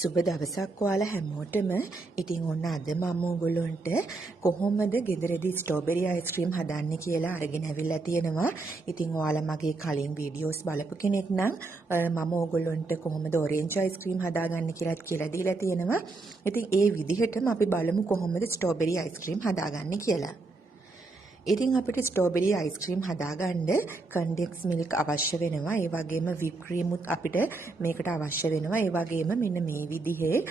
සුබ දවසක් ඔයාලා හැමෝටම. ඉතින් ඔන්න අද මම ඔයගොල්ලන්ට කොහොමද ගෙදරදී ස්ට්‍රෝබෙරි අයිස්ක්‍රීම් හදන්නේ කියලා අරගෙන ඇවිල්ලා තියෙනවා. ඉතින් ඔයාලා මගේ කලින් වීඩියෝස් බලපු කෙනෙක් නම් මම ඔයගොල්ලන්ට කොහොමද ඔරෙන්ජ් අයිස්ක්‍රීම් හදාගන්නේ කියලාත් කියලා දීලා තියෙනවා. ඉතින් ඒ විදිහටම අපි බලමු කොහොමද ස්ට්‍රෝබෙරි අයිස්ක්‍රීම් හදාගන්නේ කියලා. ඉතින් අපිට ස්ට්‍රෝබෙරි අයිස්ක්‍රීම් හදාගන්න කන්ඩෙන්ස් මිල්ක් අවශ්‍ය වෙනවා. ඒ වගේම විප් ක්‍රීම් උත් අපිට මේකට අවශ්‍ය වෙනවා. ඒ වගේම මෙන්න මේ විදිහේ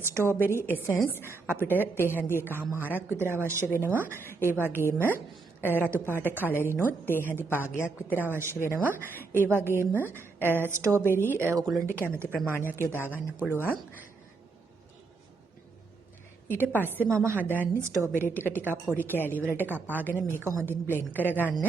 ස්ට්‍රෝබෙරි එසෙන්ස් අපිට තේ හැඳි එකමාරක් විතර අවශ්‍ය වෙනවා. ඒ වගේම රතු පාට කලරිනුත් තේ හැඳි භාගයක් විතර අවශ්‍ය වෙනවා. ඒ වගේම ස්ට්‍රෝබෙරි ඔයගොල්ලන්ට කැමති ප්‍රමාණයක් යොදා ගන්න පුළුවන්. ඊට පස්සේ මම හදන්නේ ස්ට්‍රෝබෙරි ටික ටිකක් පොඩි කෑලි වලට කපාගෙන මේක හොඳින් බ්ලෙන්ඩ් කරගන්න.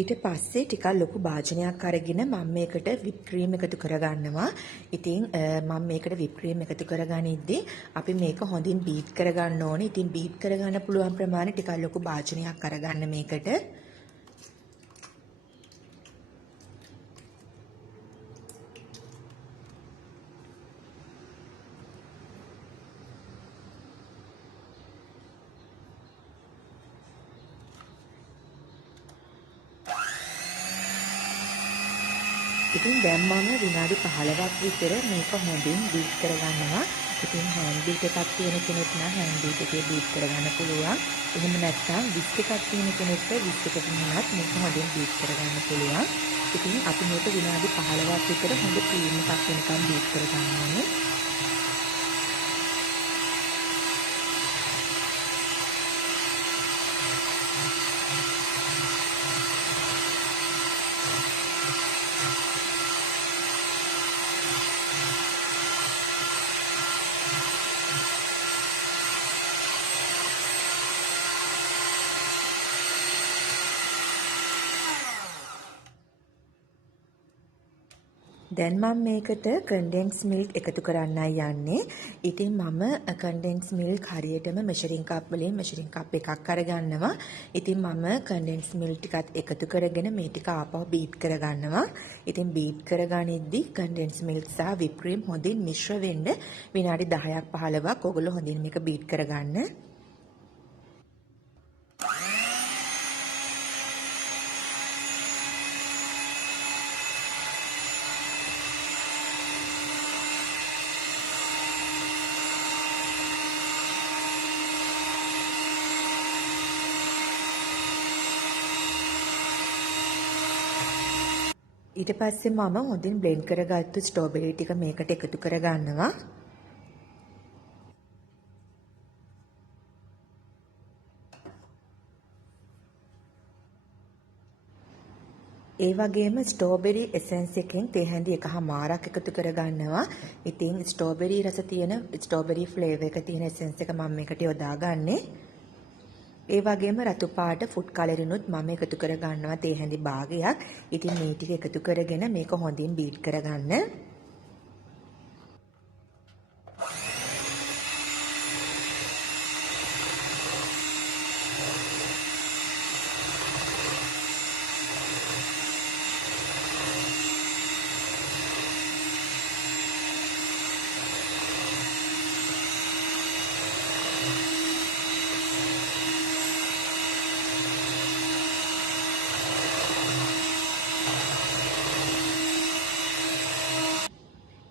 ඊට පස්සේ ටිකක් ලොකු භාජනයක් අරගෙන මම මේකට විප් ක්‍රීම් එකතු කරගන්නවා. ඉතින් මම මේකට විප් ක්‍රීම් එකතු කරගනිද්දී අපි මේක හොඳින් බීට් කරගන්න ඕනේ. ඉතින් බීට් කරගන්න පුළුවන් ප්‍රමාණය ටිකක් ලොකු භාජනයක් අරගන්න මේකට. ඉතින් දැන් මම විනාඩි 15ක් විතර මේක හොඳින් බීට් කරගන්නවා. ඉතින් හෑන්ඩ් බීට් එකක් තියෙන කෙනෙක් නම් හෑන්ඩ් බීට් එකේ බීට් කරගන්න පුළුවන්. එහෙම නැත්නම් විස්ක් එකක් තියෙන කෙනෙක්ට විස්ක් එකකින් උනත් මේක හොඳින් බීට් කරගන්න පුළුවන්. ඉතින් අපි මේක විනාඩි 15ක් විතර හොඳ ක්‍රීම් එකක් වෙනකම් බීට් කරගන්න ඕනේ. දැන් මම මේකට කන්ඩෙන්ස් මිල්ක් එකතු කරන්නයි යන්නේ. ඉතින් මම කන්ඩෙන්ස් මිල්ක් හරියටම මෙෂරින් කප් වලින් මෙෂරින් කප් එකක් අරගන්නවා. ඉතින් මම කන්ඩෙන්ස් මිල්ක් ටිකත් එකතු කරගෙන මේ ටික ආපහු බීට් කරගන්නවා. ඉතින් බීට් කරගනිද්දි කන්ඩෙන්ස් මිල්ක් සහ විප් ක්‍රීම් හොඳින් මිශ්‍ර වෙන්න විනාඩි 10ක් 15ක් ඔයගොල්ලෝ හොඳින් මේක බීට් කරගන්න. ඊට පස්සේ මම හොඳින් බ්ලෙන්ඩ් කරගත්තු ස්ට්‍රෝබෙරි ටික මේකට එකතු කරගන්නවා. ඒ වගේම ස්ට්‍රෝබෙරි එසෙන්ස් එකෙන් තේ හැඳි එකමාරක් එකතු කරගන්නවා. ඉතින් ස්ට්‍රෝබෙරි රස තියෙන ස්ට්‍රෝබෙරි ෆ්ලේවර් එක තියෙන එසෙන්ස් එක මම මේකට යොදාගන්නේ. ඒ වගේම රතු පාට ෆුඩ් කලරිනුත් මම එකතු කරගන්නවා තේ හැඳි භාගයක්. ඉතින් මේ ටික එකතු කරගෙන මේක හොඳින් බීට් කරගන්න.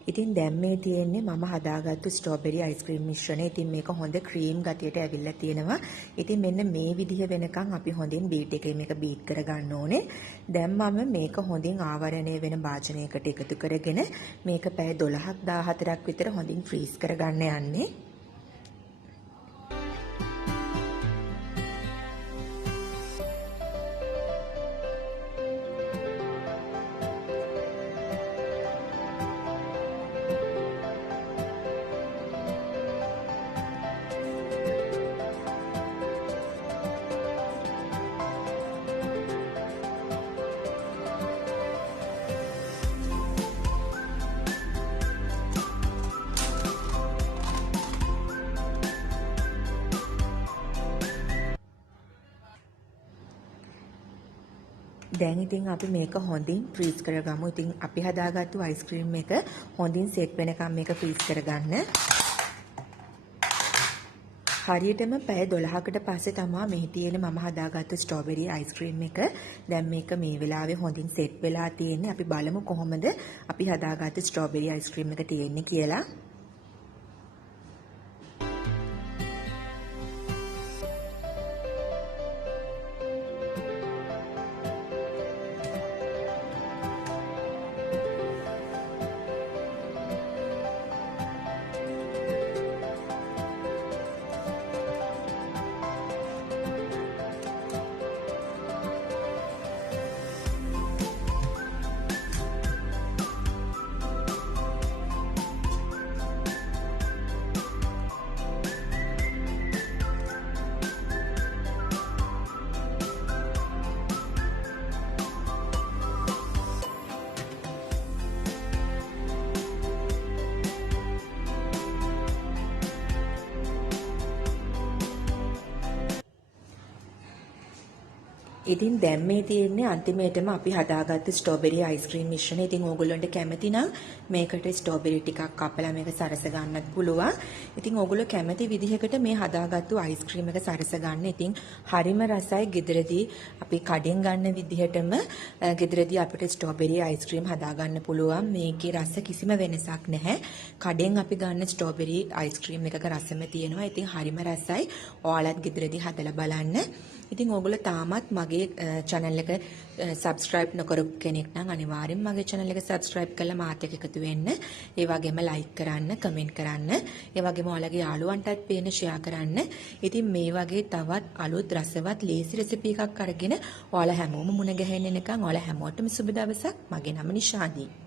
ඉතින් දැන් මේ තියෙන්නේ මම හදාගත්තු ස්ට්‍රෝබෙරි අයිස්ක්‍රීම් මිශ්‍රණය. ඉතින් මේක හොඳ ක්‍රීම් ගතියට ඇවිල්ලා තියෙනවා. ඉතින් මෙන්න මේ විදිහ වෙනකන් අපි හොඳින් බීට් එකේ මේක බීට් කරගන්න ඕනේ. දැන් මම මේක හොඳින් ආවරණය වෙන භාජනයකට එකතු කරගෙන මේක පැය 12ක් 14ක් විතර හොඳින් ෆ්‍රීස් කරගන්න යන්නේ. දැන් ඉතින් අපි මේක හොඳින් ෆ්‍රීස් කරගමු. ඉතින් අපි හදාගත්තු අයිස්ක්‍රීම් එක හොඳින් සෙට් වෙනකම් මේක ෆ්‍රීස් කරගන්න. හරියටම පැය 12කට පස්සේ තමයි මේ තියෙන මම හදාගත්තු ස්ට්‍රෝබෙරි අයිස්ක්‍රීම් එක. දැන් මේක මේ වෙලාවේ හොඳින් සෙට් වෙලා තියෙන්නේ. අපි බලමු කොහොමද අපි හදාගත්තු ස්ට්‍රෝබෙරි අයිස්ක්‍රීම් එක තියෙන්නේ කියලා. ඉතින් දැන් මේ තියෙන්නේ අන්තිමේටම අපි හදාගත්තු ස්ට්‍රෝබෙරි අයිස්ක්‍රීම් මිශ්‍රණය. ඉතින් ඕගොල්ලන්ට කැමති නම් මේකට ස්ට්‍රෝබෙරි ටිකක් කපලා මේක සරස ගන්නත් පුළුවන්. ඉතින් ඕගොල්ලෝ කැමති විදිහකට මේ හදාගත්තු අයිස්ක්‍රීම් එක සරස ගන්න. ඉතින් හරිම රසයි. ගෙදරදී අපි කඩෙන් ගන්න විදිහටම ගෙදරදී අපිට ස්ට්‍රෝබෙරි අයිස්ක්‍රීම් හදාගන්න පුළුවන්. මේකේ රස කිසිම වෙනසක් නැහැ. කඩෙන් අපි ගන්න ස්ට්‍රෝබෙරි අයිස්ක්‍රීම් එකක රසම තියෙනවා. ඉතින් හරිම රසයි. ඔයාලත් ගෙදරදී හදලා බලන්න. ඉතින් ඕගොල්ලෝ තාමත් මගේ channel එක subscribe නොකරපු කෙනෙක් නම් අනිවාර්යෙන් මගේ channel එක subscribe කරලා මාත් එක්ක එකතු වෙන්න. ඒ වගේම like කරන්න, comment කරන්න. ඒ වගේම ඔයාලගේ යාළුවන්ටත් පේන share කරන්න. ඉතින් මේ වගේ තවත් අලුත් රසවත් ලේසි රෙසිපි එකක් අරගෙන ඔයාලා හැමෝම මුණ ගැහෙන්න එනකන් ඔයාලා හැමෝටම සුබ දවසක්. මගේ නම නිශාදී.